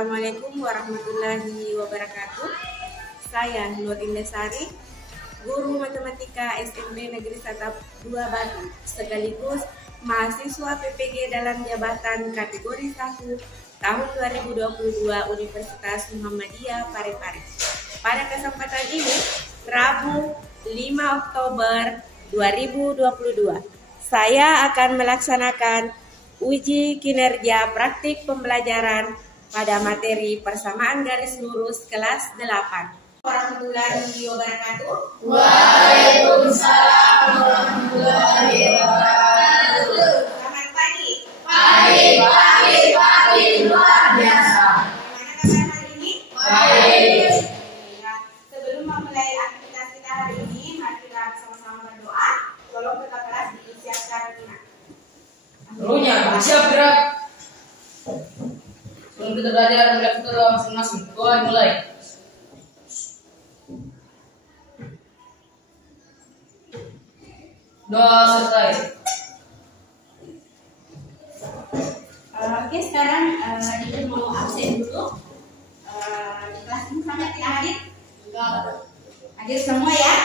Assalamualaikum warahmatullahi wabarakatuh. Saya Nur Indesari, guru matematika SMP Negeri 1 Batu, sekaligus mahasiswa PPG dalam jabatan kategori 1 tahun 2022 Universitas Muhammadiyah Parepare. Pada kesempatan ini, Rabu 5 Oktober 2022, saya akan melaksanakan uji kinerja praktik pembelajaran pada materi persamaan garis lurus kelas 8. Warahmatullahi wabarakatuh. Waalaikumsalam warahmatullahi wabarakatuh. Selamat pagi. Pagi luar biasa. Bagaimana kabar hari ini? Baik. Ya, sebelum memulai aktivitas kita hari ini, mari kita bersama-sama berdoa. Tolong tetap kelas disiapkan Rina. Gurunya siap gerak. Sebelum kita belajar, melihat kita doa masing-masing. Doa mulai. Doa selesai. Oke, sekarang Ibu mau absen dulu. Di kelas ini sampai tidak hadir? Enggak. Hadir semua ya?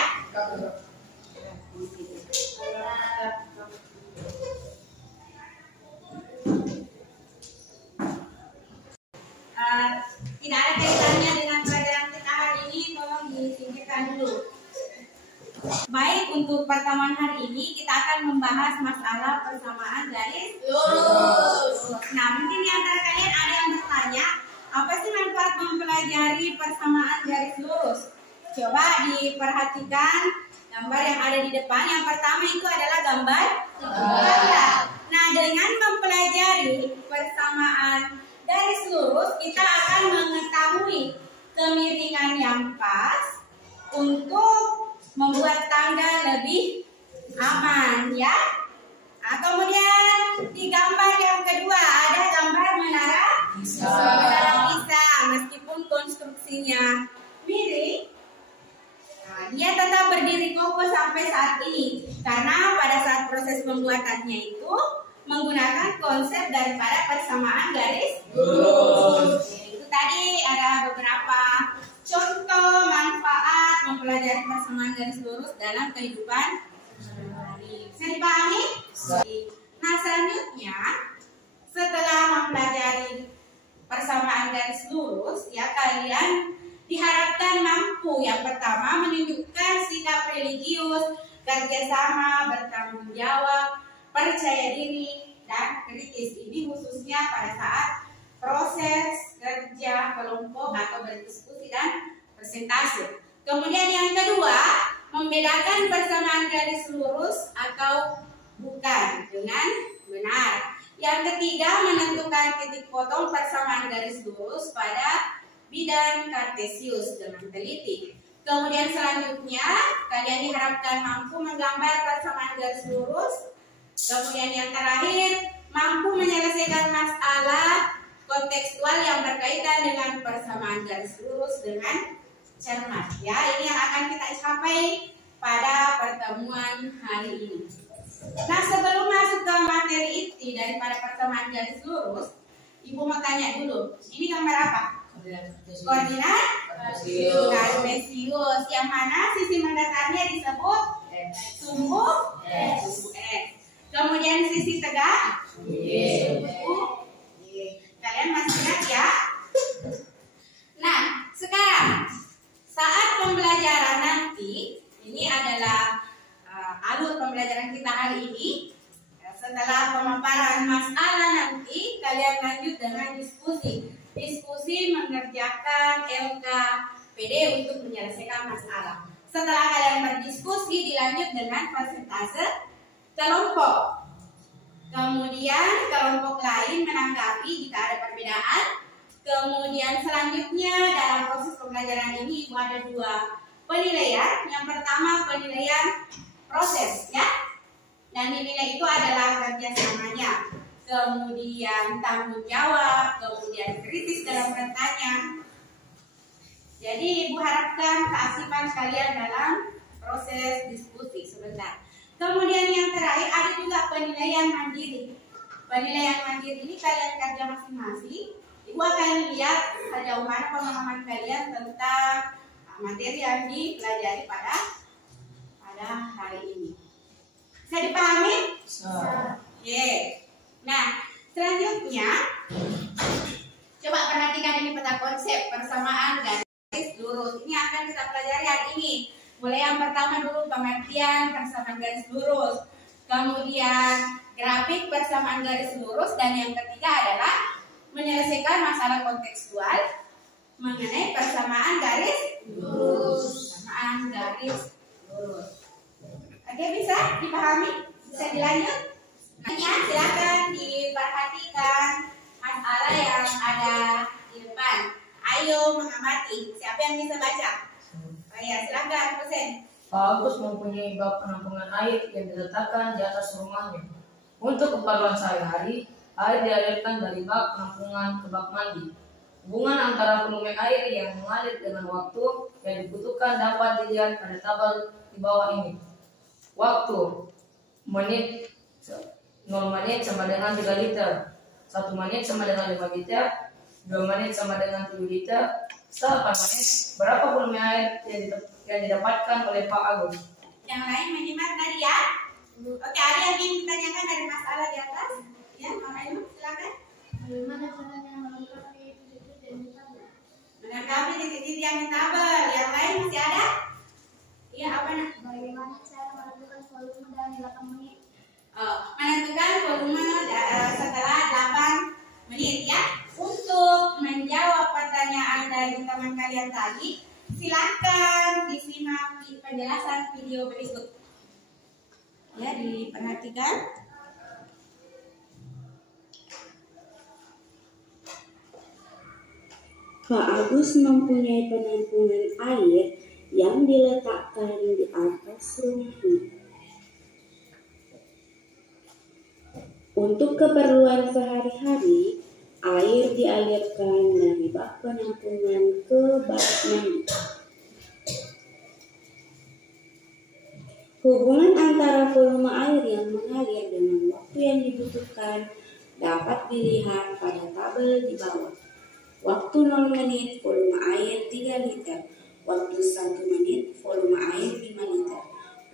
Tidak ada kaitannya dengan pelajaran kita hari ini, tolong disingkirkan dulu. Baik, untuk pertemuan hari ini kita akan membahas masalah persamaan garis lurus. Nah, mungkin di antara kalian ada yang bertanya, apa sih manfaat mempelajari persamaan garis lurus? Coba diperhatikan gambar yang ada di depan. Yang pertama itu adalah gambar segitiga. Nah, dengan mempelajari persamaan garis lurus, kita akan mengetahui kemiringan yang pas untuk membuat tangga lebih aman, ya. Nah, kemudian di gambar yang kedua ada gambar menara Pisa. Meskipun konstruksinya mirip, nah, dia tetap berdiri kokoh sampai saat ini karena pada saat proses pembuatannya itu menggunakan konsep daripada persamaan garis lurus. Itu tadi ada beberapa contoh manfaat mempelajari persamaan garis lurus dalam kehidupan sehari-hari. Bisa dipahami? Nah, selanjutnya setelah mempelajari persamaan garis lurus, ya, kalian diharapkan mampu yang pertama menunjukkan sikap religius, kerjasama, bertanggung jawab, percaya diri, dan kritis. Ini khususnya pada saat proses kerja kelompok atau berdiskusi dan presentasi. Kemudian yang kedua, membedakan persamaan garis lurus atau bukan dengan benar. Yang ketiga, menentukan titik potong persamaan garis lurus pada bidang kartesius dengan teliti. Kemudian selanjutnya, kalian diharapkan mampu menggambar persamaan garis lurus. Kemudian yang terakhir, mampu menyelesaikan masalah kontekstual yang berkaitan dengan persamaan garis lurus dengan cermat. Ya, ini yang akan kita capai pada pertemuan hari ini. Nah, sebelum masuk ke materi inti daripada persamaan garis lurus, Ibu mau tanya dulu, ini gambar apa? Koordinat kartesius. Yang mana sisi mendatarnya disebut sumbu S. Kemudian sisi tegak sumbu Y. Kalian masih ingat ya? Nah, sekarang saat pembelajaran nanti, ini adalah alur pembelajaran kita hari ini. Setelah pemaparan masalah nanti, kalian lanjut dengan diskusi. Diskusi mengerjakan LKPD untuk menyelesaikan masalah. Setelah kalian berdiskusi, dilanjut dengan persentase kelompok. Kemudian kelompok lain menanggapi jika ada perbedaan. Kemudian selanjutnya dalam proses pembelajaran ini Ibu ada dua penilaian. Yang pertama penilaian proses, ya, dan dinilai itu adalah kerjasamanya. Kemudian tanggung jawab, kemudian kritis dalam bertanya. Jadi Ibu harapkan keaktifan kalian dalam proses diskusi sebentar. Kemudian yang terakhir ada juga penilaian mandiri. Penilaian mandiri ini kalian kerja masing-masing. Ibu akan lihat sejauh mana pemahaman kalian tentang materi yang dipelajari pada hari ini. Bisa dipahami? Oke. Nah, selanjutnya coba perhatikan ini peta konsep persamaan garis lurus. Ini akan kita pelajari hari ini. Mulai yang pertama dulu pengertian persamaan garis lurus. Kemudian grafik persamaan garis lurus, dan yang ketiga adalah menyelesaikan masalah kontekstual mengenai persamaan garis lurus. Persamaan garis lurus. Oke, bisa dipahami? Bisa dilanjut? Silakan diperhatikan masalah yang ada di depan. Ayo mengamati. Siapa yang bisa baca? Oh ya, silakan, Husen. Pak Agus mempunyai bak penampungan air yang diletakkan di atas rumahnya. Untuk keperluan sehari-hari, air dialirkan dari bak penampungan ke bak mandi. Hubungan antara volume air yang mengalir dengan waktu yang dibutuhkan dapat dilihat pada tabel di bawah ini. Waktu menit 0 menit sama dengan 3 liter, 1 menit sama dengan 5 liter, 2 menit sama dengan 7 liter, setelah 8 menit berapa volume air yang didapatkan oleh Pak Agus? Yang lain menyimak tadi ya. Oke, ada yang ingin ditanyakan dari masalah di atas? Ya, Mama Ayu, silakan. Bagaimana caranya melengkapi titik-titik yang di tabel? Melengkapi titik-titik yang di tabel. Yang lain masih ada? Iya, apa nak? Bagaimana cara menentukan volume dalam 8 menit? Menentukan volume setelah 8 menit ya. Untuk menjawab pertanyaan dari teman kalian tadi, silakan disimak di penjelasan video berikut. Ya, diperhatikan. Pak Agus mempunyai penampungan air yang diletakkan di atas rumahnya. Untuk keperluan sehari-hari, air dialirkan dari bak penampungan ke bak mandi. Hubungan antara volume air yang mengalir dengan waktu yang dibutuhkan dapat dilihat pada tabel di bawah. Waktu 0 menit, volume air 3 liter. Waktu 1 menit, volume air 5 liter.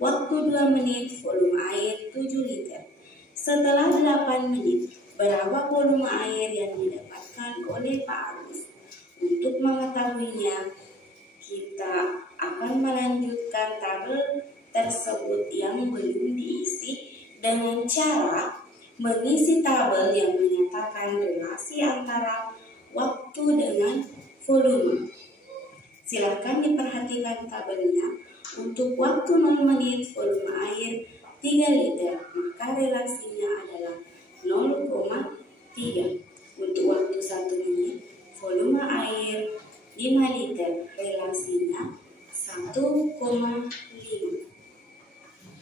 Waktu 2 menit, volume air 7 liter. Setelah 8 menit, berapa volume air yang didapatkan oleh Pak Agus? Untuk mengetahuinya, kita akan melanjutkan tabel tersebut yang belum diisi dengan cara mengisi tabel yang menyatakan relasi antara waktu dengan volume. Silakan diperhatikan tabelnya. Untuk waktu 0 menit, volume air 3 liter, maka relasinya adalah 0,3. Untuk waktu 1 menit, volume air 5 liter, relasinya 1,5.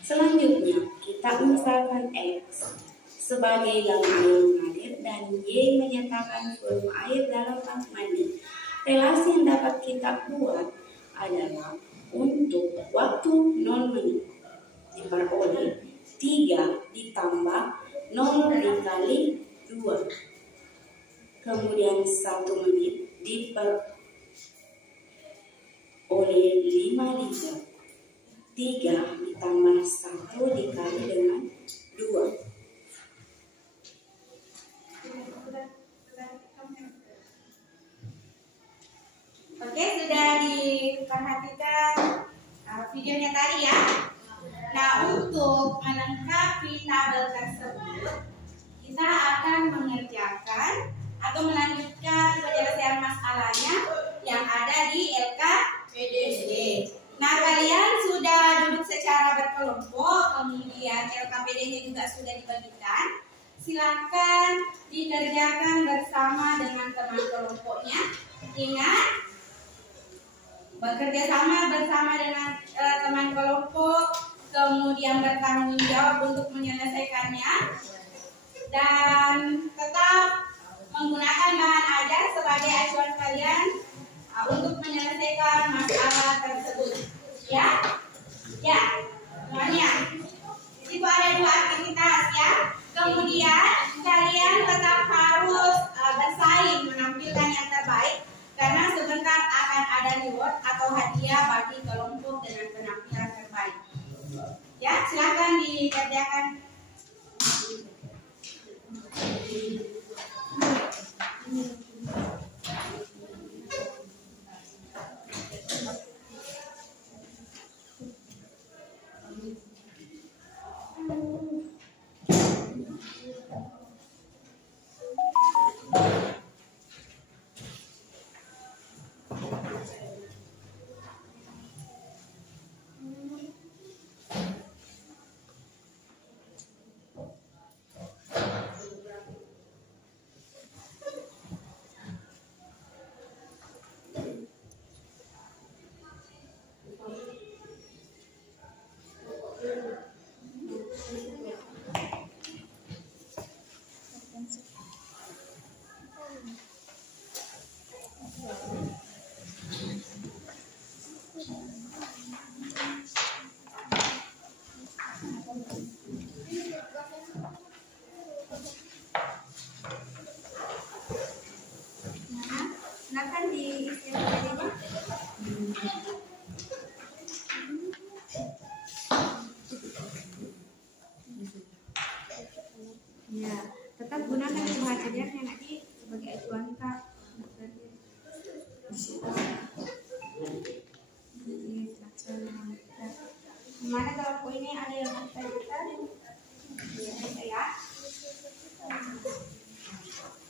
Selanjutnya, kita misalkan X sebagai gang air mengalir dan Y menyatakan volume air dalam bak mandi. Relasi yang dapat kita buat adalah untuk waktu 0 menit diperoleh 3 ditambah 0 dikali 2. Kemudian 1 menit diperoleh 5 liter. 3 ditambah 1 dikali dengan 2. Oke, sudah diperhatikan videonya tadi ya. Nah, untuk melengkapi tabel tersebut, kita akan mengerjakan atau melanjutkan penyelesaian masalahnya yang ada di LKPD. Nah, kalian sudah duduk secara berkelompok, kemudian LKPD-nya juga sudah dibagikan. Silakan dikerjakan bersama dengan teman kelompoknya. Ingat, bekerja sama bersama dengan teman kelompok, kemudian bertanggung jawab untuk menyelesaikannya, dan tetap menggunakan bahan ajar sebagai acuan kalian untuk menyelesaikan masalah tersebut. Ya, semuanya. Itu ada 2 aktivitas ya. Kemudian kalian tetap harus bersaing menampilkan silakan dikerjakan. Silakan diisi materinya. Ya, tetap gunakan bahan ajarnya nanti sebagai acuan Kak. Gimana kalau poinnya ada yang kita ya?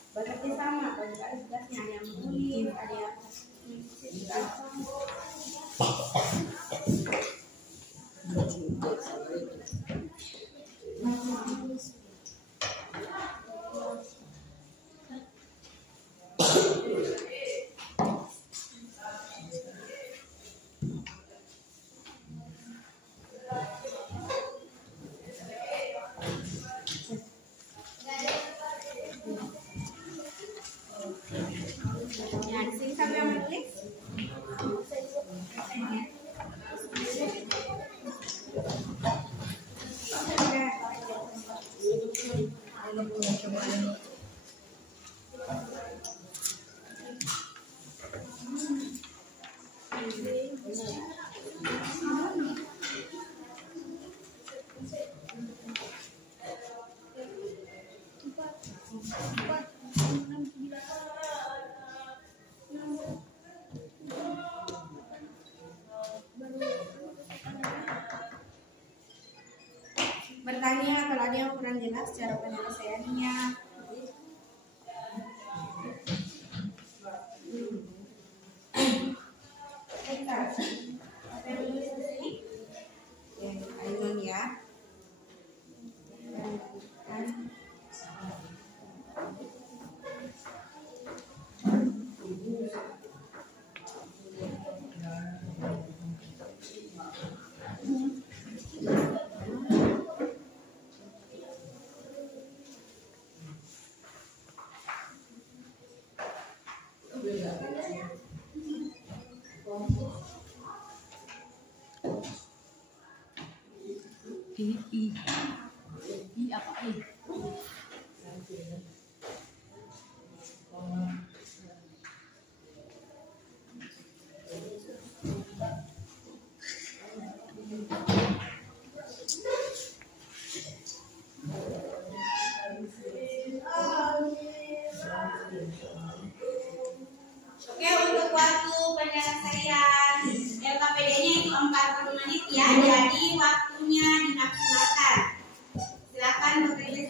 Berarti sama, kalau ada tugasnya ada yang menulis, ada yang ya, di sini siapa yang menulis? Bertanya kalau ada yang kurang jelas cara penyelesaiannya. Apa yang menulis di sini? Ya, Ainun ya. Oke, untuk waktu penyelesaian LKPD-nya itu 40 menit ya, jadi waktunya dimaksimalkan. Silakan bekerja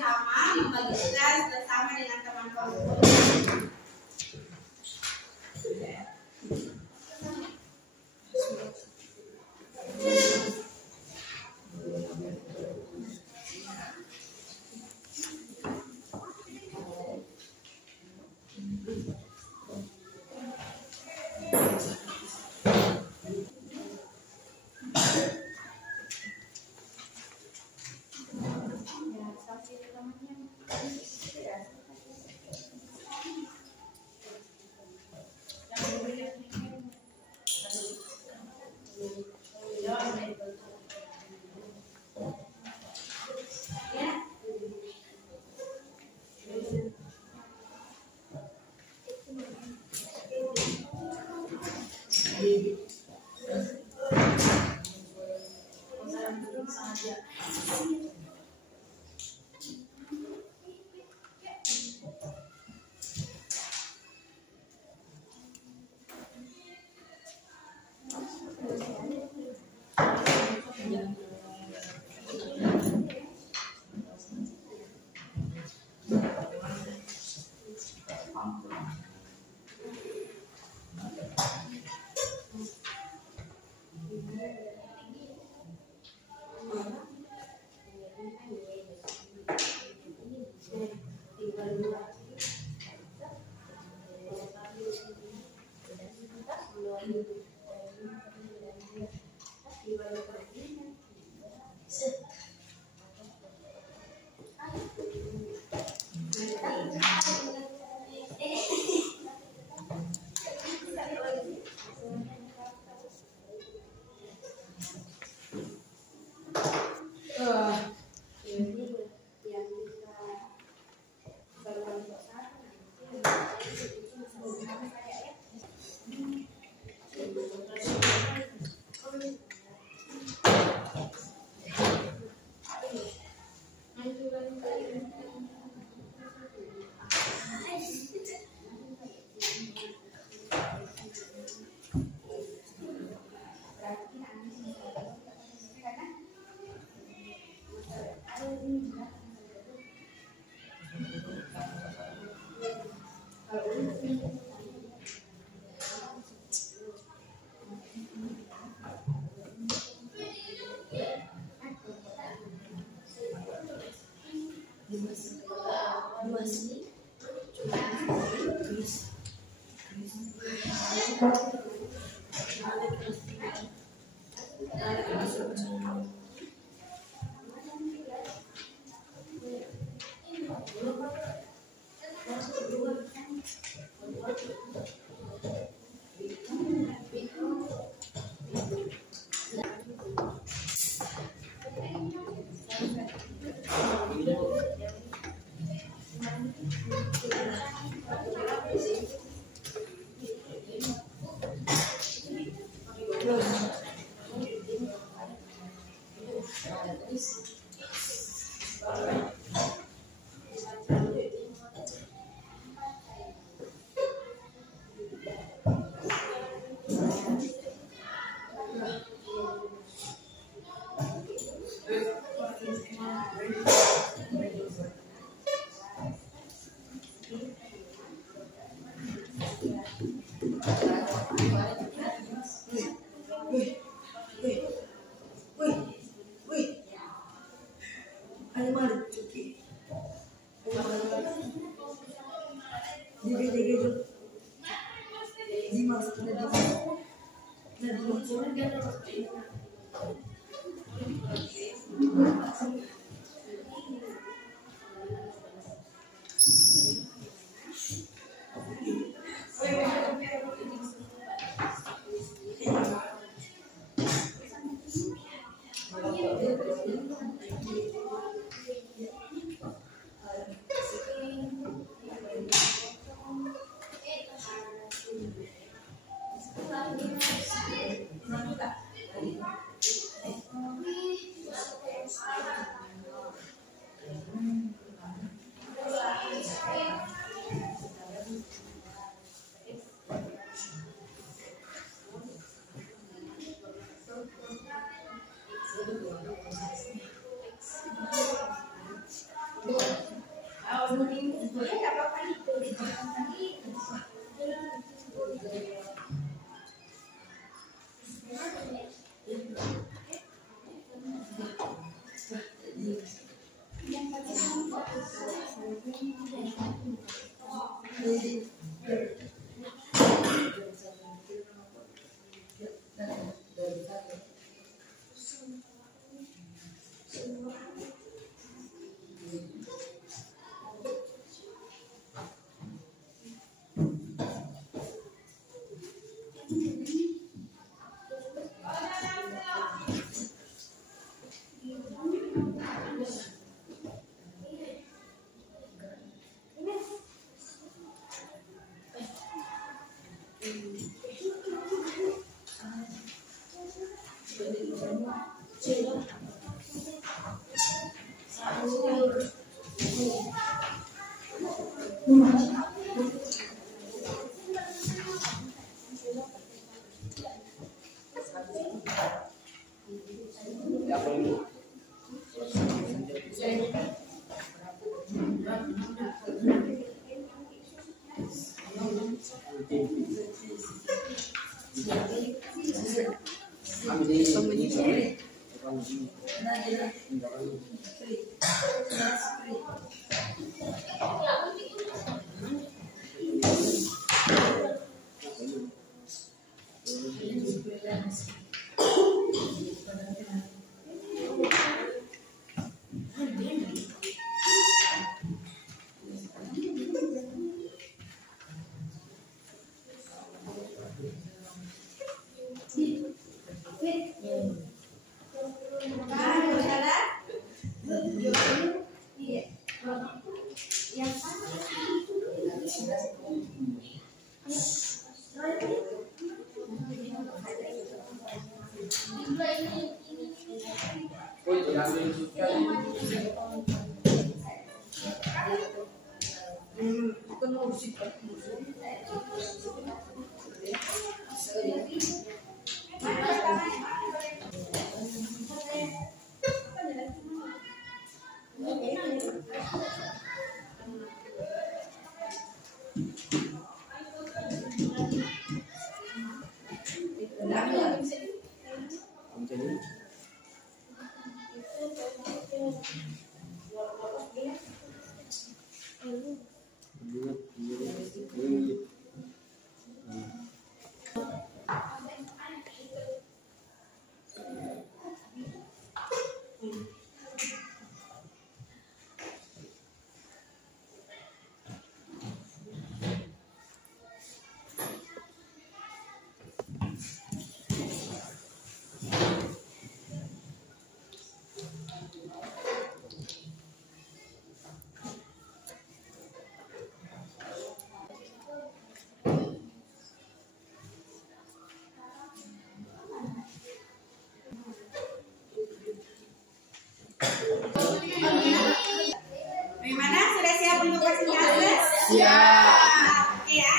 Bagaimana? Sudah siap untuk persentase? Siap. Oke ya.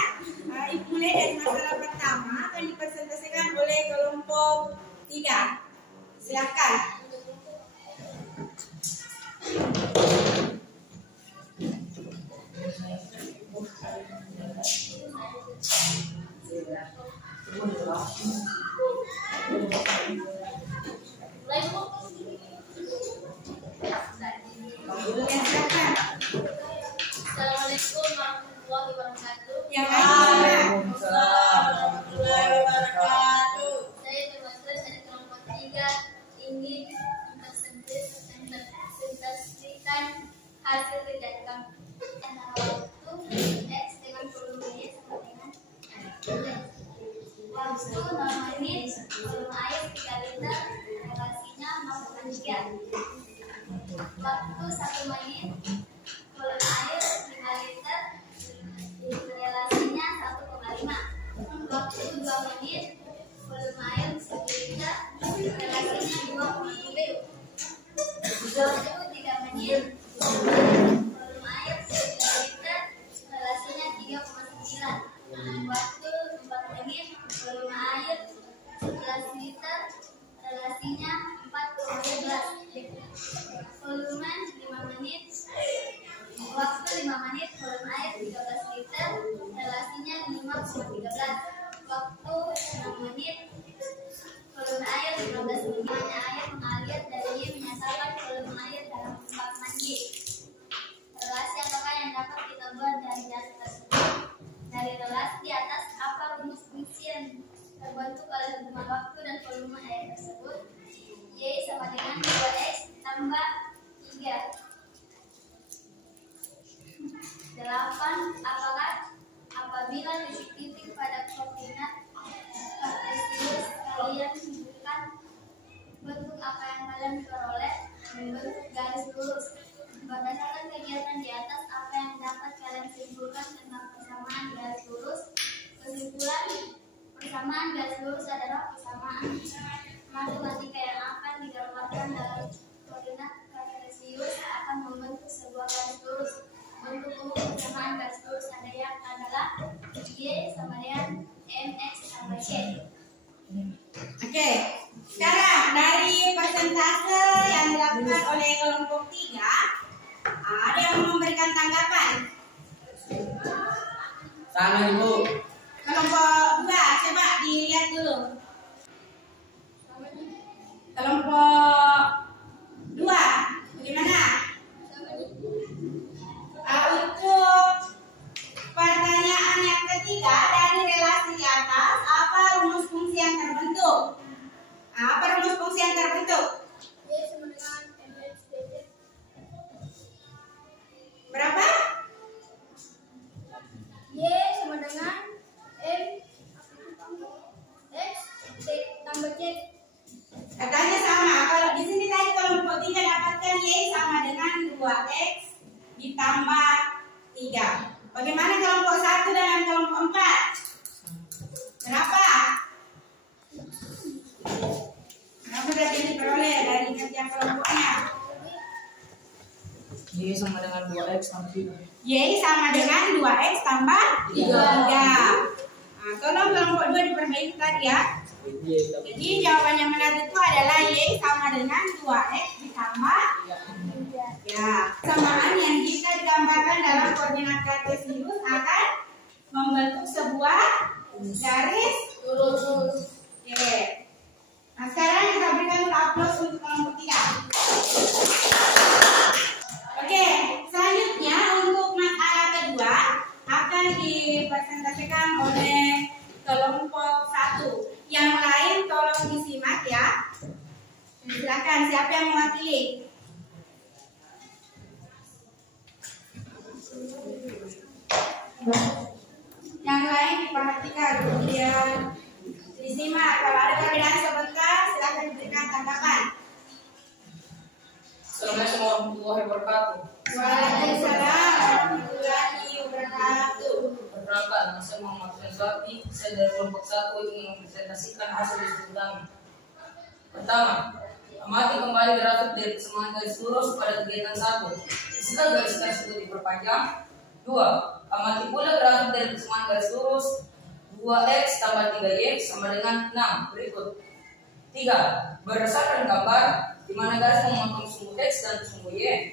Mulai dari masalah pertama akan dipresentasikan oleh kelompok 3. Silakan. Silakan. Assalamualaikum warahmatullahi wabarakatuh. Yang lain warahmatullahi wabarakatuh. Saya berasal dari kelompok 3 ingin mempresentasikan hasil kerja kami antara waktu X dengan volume Y sama dengan waktu 0 menit, volume air 3 liter, relasinya 0,3. Waktu 1 menit, volume air 5 liter, relasinya 1,5. Waktu 2 menit, volume air 1 liter, relasinya 2,7. Waktu 3 menit, volume air 1 liter, relasinya 3,9. Waktu 4 menit, volume air 11 liter, relasinya 4,11. Volume 5 menit, waktu 5 menit, volume air 13 liter, relasinya 5,13. Waktu 6 menit, volume air 15 liter, air mengalir dari Y menyatakan volume air dalam kompartemen Y. Relasi apakah yang dapat kita buat dari data tersebut? Dari relasi di atas, apa rumus fungsi yang terbentuk oleh hubungan waktu dan volume air tersebut? Y sama dengan 2X tambah 3. 8. Apabila titik pada koordinat kartesius kalian menunjukkan bentuk apa yang kalian peroleh bentuk garis lurus. Berdasarkan kegiatan di atas, apa yang dapat kalian simpulkan tentang persamaan garis lurus? Kesimpulan persamaan garis lurus adalah persamaan matematika yang akan digambarkan dalam koordinat kartesius akan membentuk sebuah garis lurus. Bentuk umum persamaan garis lurus adalah Y sama dengan MX tambah Y. Oke, sekarang dari persentase yang dilakukan oleh kelompok 3, ada yang memberikan tanggapan? Sama Ibu. Kelompok 2, coba dilihat dulu. Kelompok 2, 2X ditambah 3. Bagaimana kelompok 1 dengan kelompok 4? Berapa? Berapa berarti yang diperoleh dari setiap kelompoknya? Y sama dengan 2X tambah 3. Y sama dengan 2X tambah 3. Nah, tolong kelompok 2 diperbaiki tadi ya. Jadi jawaban yang benar itu adalah Y sama dengan 2X ditambah 3. Ya, samaan yang jika digambarkan dalam koordinat kartesius akan membentuk sebuah garis lurus. Oke. Nah, sekarang kita berikan aplaus untuk kelompok 3. Oke, selanjutnya untuk masalah kedua akan dipresentasikan oleh kelompok 1. Yang lain tolong disimak ya. Silakan, siapa yang mewakili? Yang lain diperhatikan, kemudian disimak. Kalau ada perbedaan sebentar, silakan diberikan tanggapan. Assalamualaikum warahmatullahi wabarakatuh. Waalaikumsalam warahmatullahi wabarakatuh. Perkenalkan, nama saya Muhammad Rezaki. Saya dari kelompok 1 ingin mempresentasikan hasil diskusi kami. Pertama, amati kembali grafik dari persamaan garis lurus pada kegiatan 1. Jika garis tersebut diperpanjang. 2. Amati pula grafik dari persamaan garis lurus 2X tambah 3Y sama dengan 6. Berikut. 3. Berdasarkan gambar di mana garis memotong sumbu X dan sumbu Y,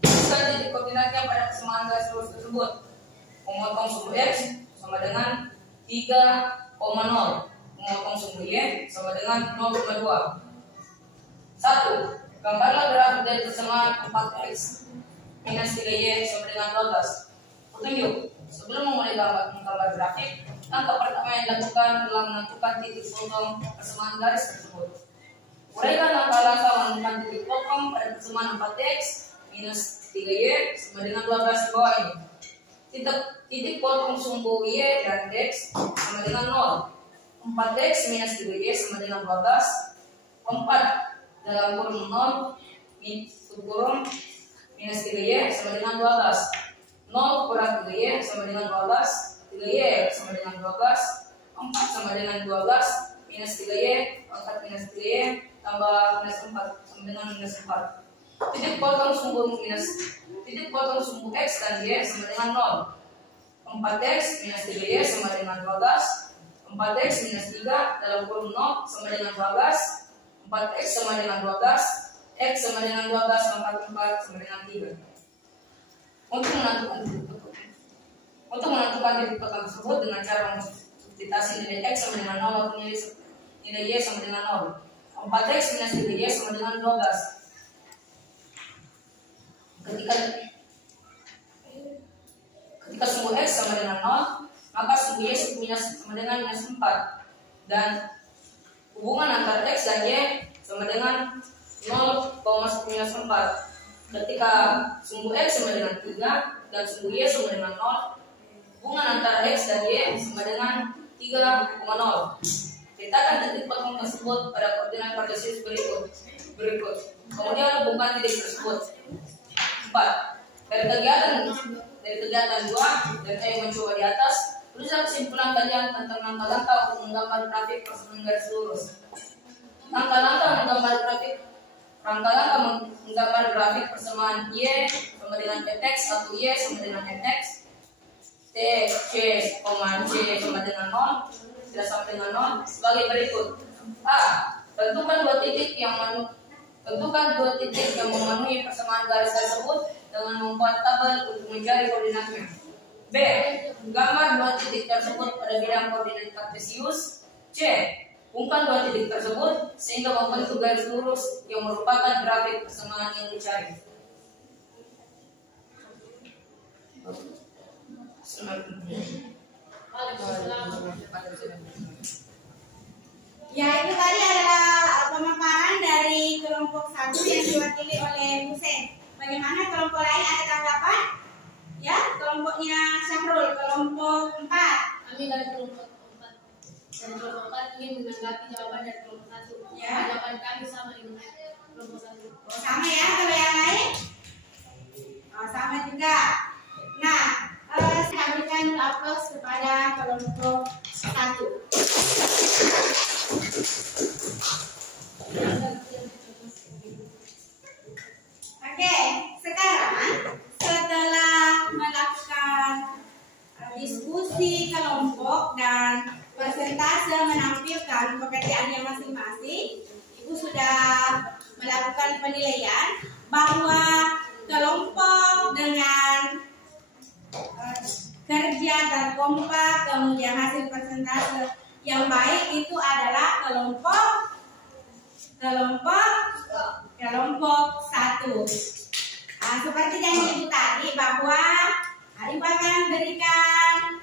tuliskan titik koordinatnya pada persamaan garis lurus tersebut. Memotong sumbu X sama dengan 3,0. Memotong sumbu Y sama dengan 0,2. 1. Gambarlah grafik dari persamaan 4X minus 3Y sama dengan 12. Petunjuk. Sebelum memulai menggambar grafik, langkah pertama yang dilakukan adalah menentukan titik potong persamaan garis tersebut. Uraikan langkah-langkah menentukan titik potong pada persamaan 4X minus 3Y sama dengan 12 di bawah ini. Titik potong sumbu Y dan X sama dengan 0. 4X minus 3Y sama dengan 12. 4 dalam kurung 0 kurung minus 3Y sama dengan 12. 0 kurang 3Y sama dengan 12. 3Y sama dengan 12. 4 sama dengan 12 minus 3Y, 4 minus 3Y tambah minus 4 sama dengan minus 4. Titik potong sumbu X dan Y sama dengan 0. 4X minus 3Y sama dengan 12. 4X minus 3 dalam kurung 0 sama dengan 12. 4X sama dengan 12. X sama dengan 12 tambah 4 sama dengan 3. Untuk menentukan titik potong tersebut dengan cara memultiplikasi nilai X sama dengan 0 atau nilai Y sama dengan 0. 4X minus 3Y sama dengan 12. Ketika sumbu X sama dengan 0, maka sumbu Y sama dengan minus 4. Dan hubungan antara X dan Y sama dengan 0, minus 4. Ketika sumbu X sama dengan 3 dan sumbu Y sama dengan 0, hubungan antara X dan Y sama dengan 3,0. Letakkan titik potong tersebut pada koordinat kartesius berikut. Kemudian hubungkan titik tersebut. 4. Dari kegiatan 2 dan yang mencoba di atas, tuliskan kesimpulan kajian tentang langkah-langkah untuk menggambar grafik persamaan garis lurus. Langkah-langkah menggambar grafik persamaan Y sama dengan Fx atau Y sama dengan Fx. T, C, C sama dengan 0, tidak sama dengan 0 sebagai berikut. A. Tentukan dua titik yang memenuhi persamaan garis tersebut dengan membuat tabel untuk mencari koordinatnya. B. Gambar dua titik tersebut pada bidang koordinat kartesius. C. Hubungkan dua titik tersebut sehingga membentuk garis lurus yang merupakan grafik persamaan yang dicari. Ya, itu tadi adalah pemaparan dari kelompok 1 yang diwakili oleh Husein. Bagaimana kelompok lain, ada tanggapan? Ya, kelompoknya Syahrul, kelompok 4. Kami dari kelompok 4. Dari kelompok 4 ingin menanggapi jawaban dari kelompok 1. Ya. Jawaban kami sama dengan kelompok 1. Sama ya, kalau yang lain? persentase menampilkan pekerjaannya masing-masing, Ibu sudah melakukan penilaian bahwa kelompok dengan kerja terkompak kemudian hasil persentase yang baik itu adalah kelompok 1. Nah, seperti yang Ibu tadi bahwa Ibu akan berikan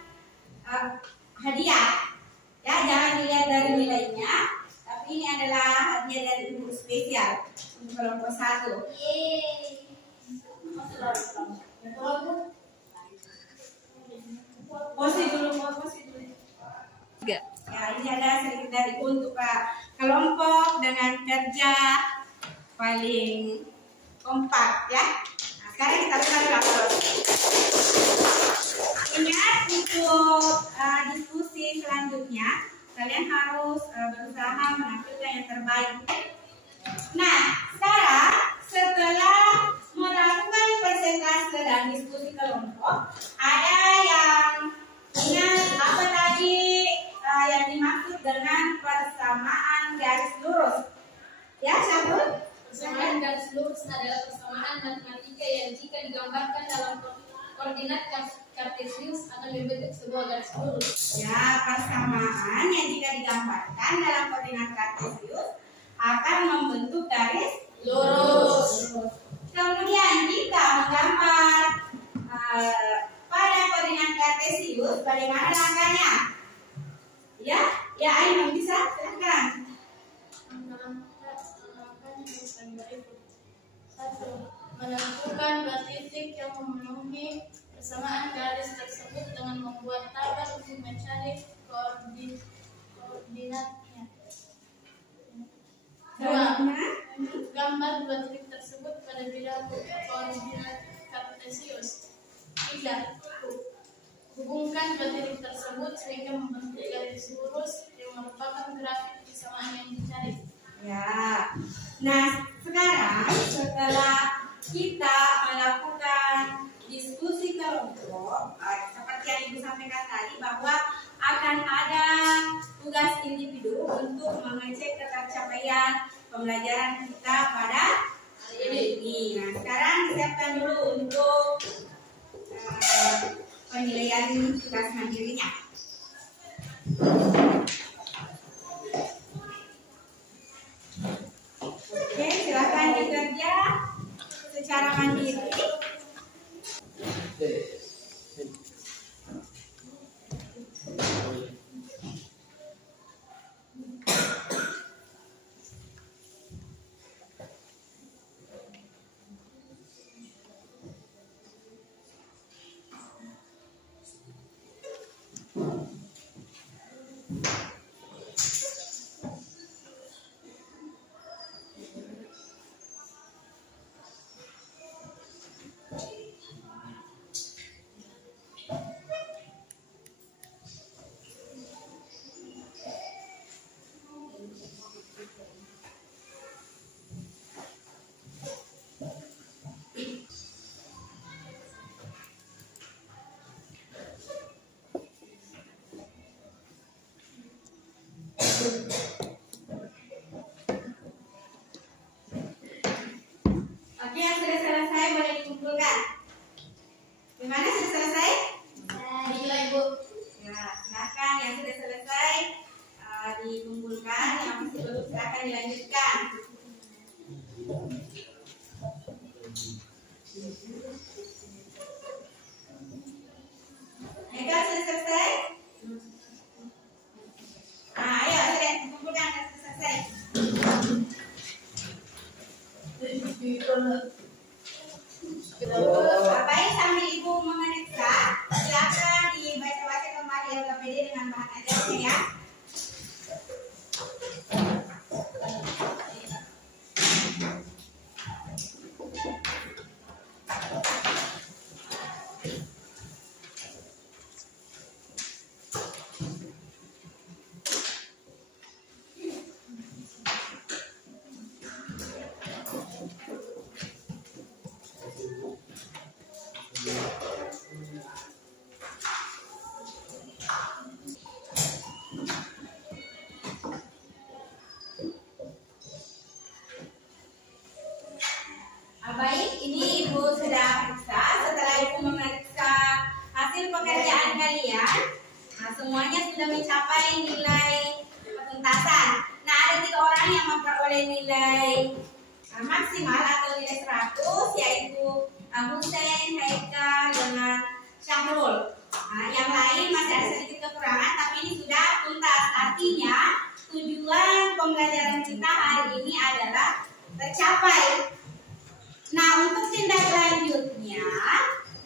hadiah, ya jangan dilihat dari nilainya, tapi ini adalah hadiah dari Ibu spesial untuk kelompok 1. Posisi dulu. Ya, ini ada sedikit dari untuk kelompok dengan kerja paling kompak ya. Nah, sekarang kita lihat rapor. Ingat untuk diskusi selanjutnya kalian harus berusaha menampilkan yang terbaik. Nah, sekarang setelah melakukan persentase dan diskusi kelompok, ada yang ingat apa tadi yang dimaksud dengan persamaan garis lurus? Ya, Syabul? Persamaan garis lurus adalah persamaan matematika yang jika digambarkan dalam koordinat kartesius akan membentuk sebuah garis lurus. Ya, persamaan yang jika digambarkan dalam koordinat kartesius akan membentuk garis Lurus. Kemudian jika menggambar pada koordinat kartesius, bagaimana langkahnya? Ya, Ainun bisa silakan. Menentukan dua titik yang memenuhi persamaan garis tersebut dengan membuat tabel untuk mencari koordinatnya. 2. Gambar dua titik tersebut pada bidang koordinat kartesius. 3. Hubungkan dua titik tersebut sehingga membentuk garis lurus yang merupakan grafik persamaan yang dicari. Ya. Nah, sekarang setelah kita melakukan diskusi kelompok, seperti yang Ibu sampaikan tadi bahwa akan ada tugas individu untuk mengecek ketercapaian pembelajaran kita pada hari ini. Nah, sekarang disiapkan dulu untuk penilaian tugas mandirinya. Oke, silakan dikerja secara mandiri. Oke, yang sudah selesai boleh dikumpulkan. Gimana, sudah selesai? Bila Ibu. Ya, silakan yang sudah selesai dikumpulkan, yang masih belum silakan dilanjutkan. Mega sudah selesai? Nah, ayo sudah dikumpulkan, sudah selesai. Baik, sambil Ibu memeriksa, silakan dibaca-baca kembali LKPD dengan bahan ajarnya ya. Baik, ini Ibu sudah periksa. Setelah Ibu memeriksa hasil pekerjaan kalian, semuanya sudah mencapai nilai pentuntasan. Nah, ada 3 orang yang memperoleh nilai maksimal atau nilai 100, yaitu Hussein, Haikal, dengan Syahrul. Yang lain masih ada sedikit kekurangan, tapi ini sudah tuntas. Artinya, tujuan pembelajaran kita hari ini adalah tercapai. Nah, untuk tindak lanjutnya,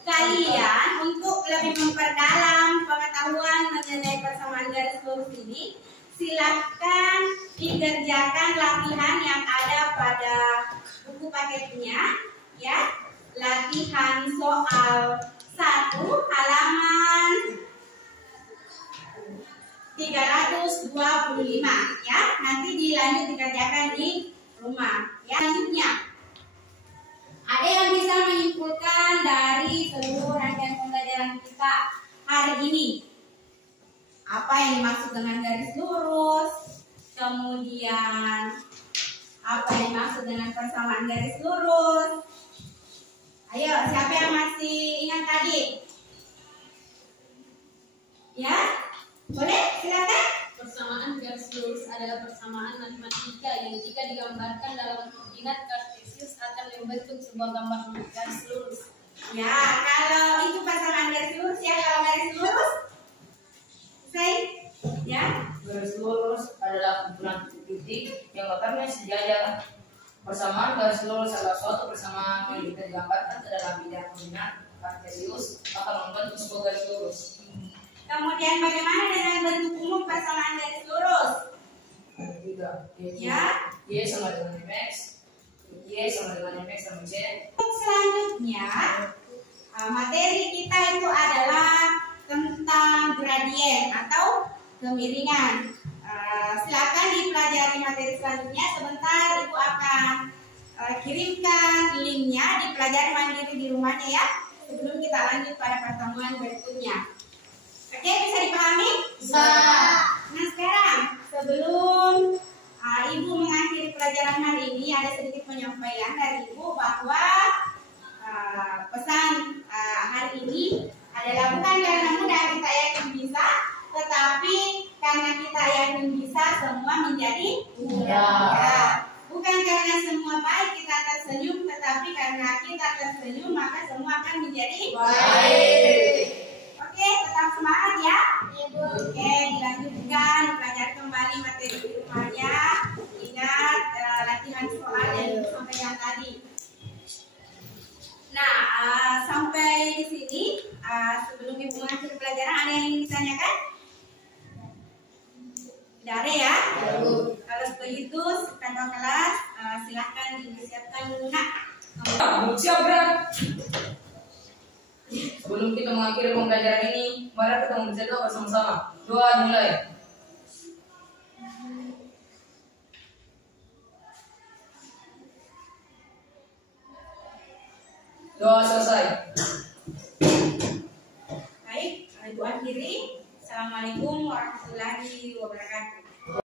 kalian untuk lebih memperdalam pengetahuan mengenai persamaan garis lurus ini, silakan dikerjakan latihan yang ada pada buku paketnya, ya. Latihan soal 1 halaman 325, ya. Nanti dilanjut dikerjakan di rumah. Ya, selanjutnya, ada yang bisa menyimpulkan dari seluruh rangkaian pembelajaran kita hari ini? Apa yang dimaksud dengan garis lurus? Kemudian apa yang dimaksud dengan persamaan garis lurus? Ayo, siapa yang masih ingat tadi? Ya, boleh? Silakan. Persamaan garis lurus adalah persamaan matematika yang jika digambarkan dalam koordinat kartesius akan membentuk sebuah gambar garis lurus. Ya, kalau itu persamaan garis lurus ya. Kalau garis lurus, saya, ya. Garis lurus adalah kumpulan titik-titik yang letaknya sejajar. Persamaan garis lurus adalah suatu persamaan yang jika digambarkan ke dalam bidang koordinat kartesius akan membentuk sebuah garis lurus. Kemudian bagaimana dengan bentuk umum persamaan garis lurus? Ada 3, Ya. Y sama dengan MX, Y sama dengan MX sama Z. Untuk selanjutnya, materi kita itu adalah tentang gradien atau kemiringan. Silakan dipelajari materi selanjutnya. Sebentar Ibu akan kirimkan linknya, dipelajari mandiri di rumahnya ya. Sebelum kita lanjut pada pertemuan berikutnya. Oke, bisa dipahami? Bisa. Nah, sekarang sebelum Ibu mengakhiri pelajaran hari ini, ada sedikit penyampaian dari Ibu bahwa pesan hari ini adalah bukan karena mudah kita yakin bisa, tetapi karena kita yakin bisa semua menjadi mudah. Ya. Bukan karena semua baik kita tersenyum, tetapi karena kita tersenyum maka semua akan menjadi baik. Oke, tetap semangat ya. Oke, dilanjutkan, belajar kembali materi di rumahnya. Ingat latihan soal yang disampaikan tadi. Nah, sampai di sini sebelum Ibu mengakhiri pelajaran, ada yang ingin ditanyakan? Tidak ada ya? Kalau begitu, kantor kelas silahkan disiapkan dulu nak. Siap, Bro. Sebelum kita mengakhiri pembelajaran ini, mari kita membaca doa bersama-sama. Doa dimulai. Doa selesai.